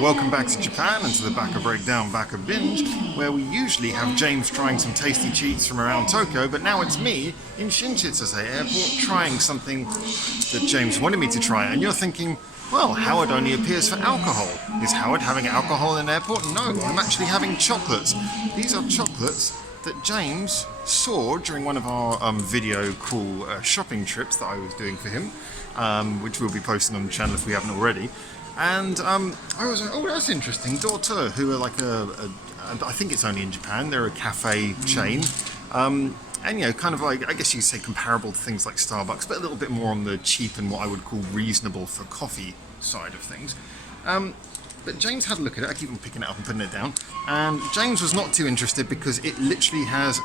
welcome back to Japan and to the BAKA Breakdown, BAKA Binge, where we usually have James trying some tasty treats from around Tokyo, but now it's me in Shinchitsuse Airport trying something that James wanted me to try. And you're thinking, well, Howard only appears for alcohol. Is Howard having alcohol in an airport? No, I'm actually having chocolates. These are chocolates that James saw during one of our video call shopping trips that I was doing for him, which we'll be posting on the channel if we haven't already. And I was like, oh, that's interesting. Doutor, who are like I think it's only in Japan, they're a cafe chain. And you know, kind of like, I guess you could say comparable to things like Starbucks, but a little bit more on the cheap and what I would call reasonable for coffee side of things. But James had a look at it. I keep on picking it up and putting it down. And James was not too interested because it literally has,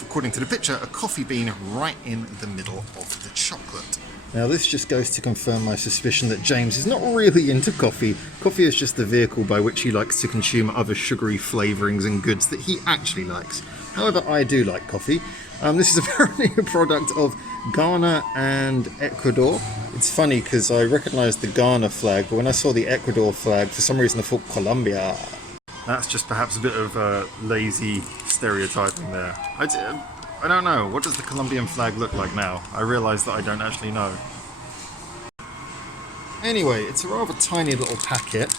according to the picture, a coffee bean right in the middle of the chocolate. Now this just goes to confirm my suspicion that James is not really into coffee. Coffee is just the vehicle by which he likes to consume other sugary flavourings and goods that he actually likes. However, I do like coffee. This is apparently a product of Ghana and Ecuador. It's funny because I recognised the Ghana flag, but when I saw the Ecuador flag, for some reason I thought Colombia. That's just perhaps a bit of lazy stereotyping there. I don't know. What does the Colombian flag look like now? I realise that I don't actually know. Anyway, it's a rather tiny little packet.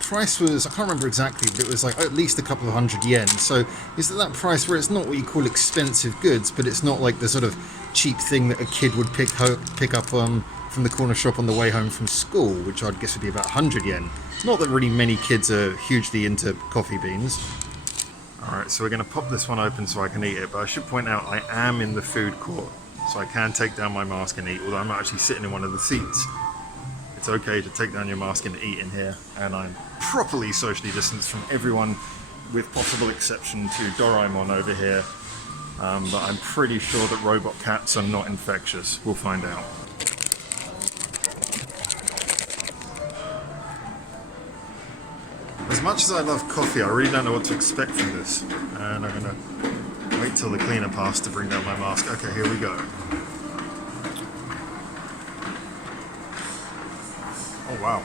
Price was, I can't remember exactly, but it was like at least a couple of $100 yen. So is that price where it's not what you call expensive goods, but it's not like the sort of cheap thing that a kid would pick up from the corner shop on the way home from school, which I'd guess would be about 100 yen. It's not that really many kids are hugely into coffee beans. Alright, so we're going to pop this one open so I can eat it, but I should point out I am in the food court, so I can take down my mask and eat, although I'm not actually sitting in one of the seats. It's okay to take down your mask and eat in here, and I'm properly socially distanced from everyone, with possible exception to Doraemon over here, but I'm pretty sure that robot cats are not infectious. We'll find out. As much as I love coffee, I really don't know what to expect from this, and I'm going to wait till the cleaner passes to bring down my mask. Okay, here we go. Oh wow.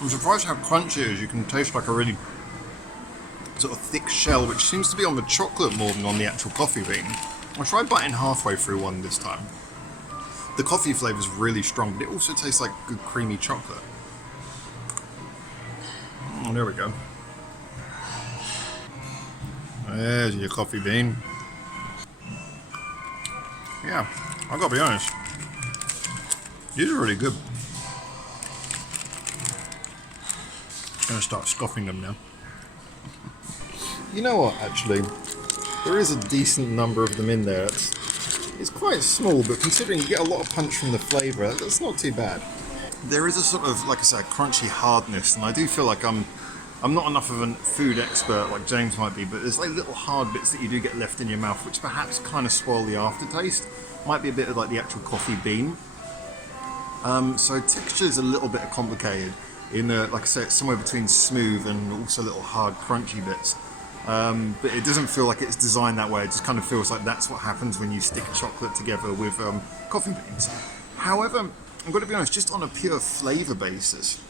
I'm surprised how crunchy it is. You can taste like a really sort of thick shell, which seems to be on the chocolate more than on the actual coffee bean. I tried biting halfway through one this time. The coffee flavour is really strong, but it also tastes like good creamy chocolate. Oh, there we go. There's your coffee bean. Yeah, I gotta be honest. These are really good. I'm gonna start scoffing them now. You know what, actually? There is a decent number of them in there. It's quite small, but considering you get a lot of punch from the flavour, that's not too bad. There is a sort of, like I said, crunchy hardness, and I do feel like I'm not enough of a food expert like James might be, but there's like little hard bits that you do get left in your mouth, which perhaps kind of spoil the aftertaste. Might be a bit of like the actual coffee bean. So texture is a little bit complicated. In like I said, it's somewhere between smooth and also little hard, crunchy bits. But it doesn't feel like it's designed that way. It just kind of feels like that's what happens when you stick chocolate together with coffee beans. However, I've got to be honest, just on a pure flavour basis,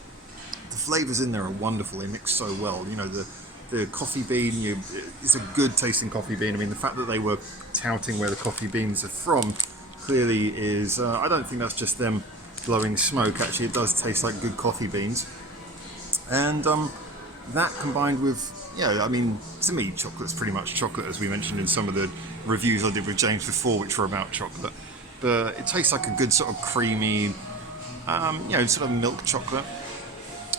the flavours in there are wonderful. They mix so well. You know, the coffee bean, it's a good tasting coffee bean. I mean, the fact that they were touting where the coffee beans are from clearly is, I don't think that's just them blowing smoke. Actually, it does taste like good coffee beans. And that combined with, I mean, to me, chocolate's pretty much chocolate, as we mentioned in some of the reviews I did with James before, which were about chocolate. But it tastes like a good sort of creamy, sort of milk chocolate.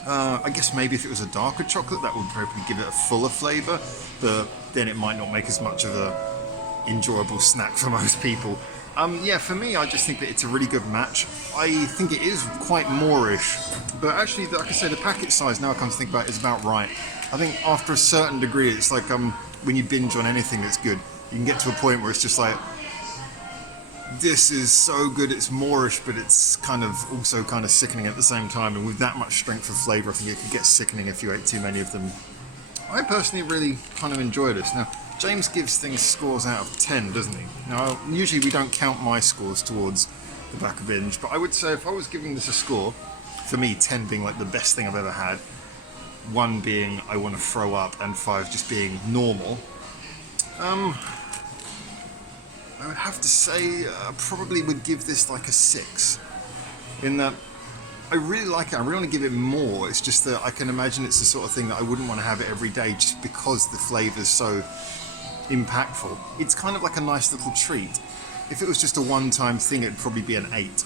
I guess maybe if it was a darker chocolate, that would probably give it a fuller flavour, but then it might not make as much of a enjoyable snack for most people. For me, I just think that it's a really good match. I think it is quite Moorish, but actually, like I say, the packet size, now I come to think about it, is about right. I think after a certain degree, it's like when you binge on anything that's good, you can get to a point where it's just like, this is so good, it's Moorish, but it's kind of also kind of sickening at the same time, and with that much strength of flavour, I think it could get sickening if you ate too many of them. I personally really kind of enjoy this. Now, James gives things scores out of 10, doesn't he? Now, usually we don't count my scores towards the BAKA Binge, but I would say if I was giving this a score, for me 10 being like the best thing I've ever had, 1 being I want to throw up, and 5 just being normal, I would have to say I probably would give this like a 6, in that I really like it. I really want to give it more. It's just that I can imagine it's the sort of thing that I wouldn't want to have it every day just because the flavour's so impactful. It's kind of like a nice little treat. If it was just a one-time thing, it'd probably be an 8.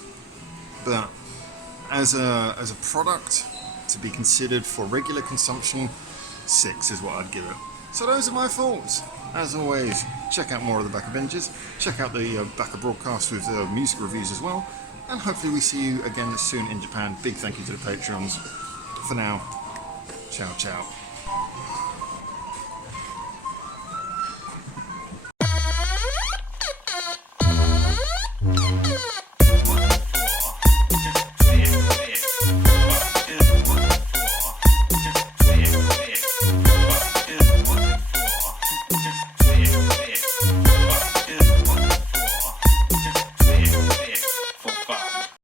But as a product to be considered for regular consumption, 6 is what I'd give it. So those are my thoughts. As always, check out more of the BAKA Binges. Check out the BAKA broadcast with music reviews as well. And hopefully we see you again soon in Japan. Big thank you to the Patreons. For now, ciao ciao.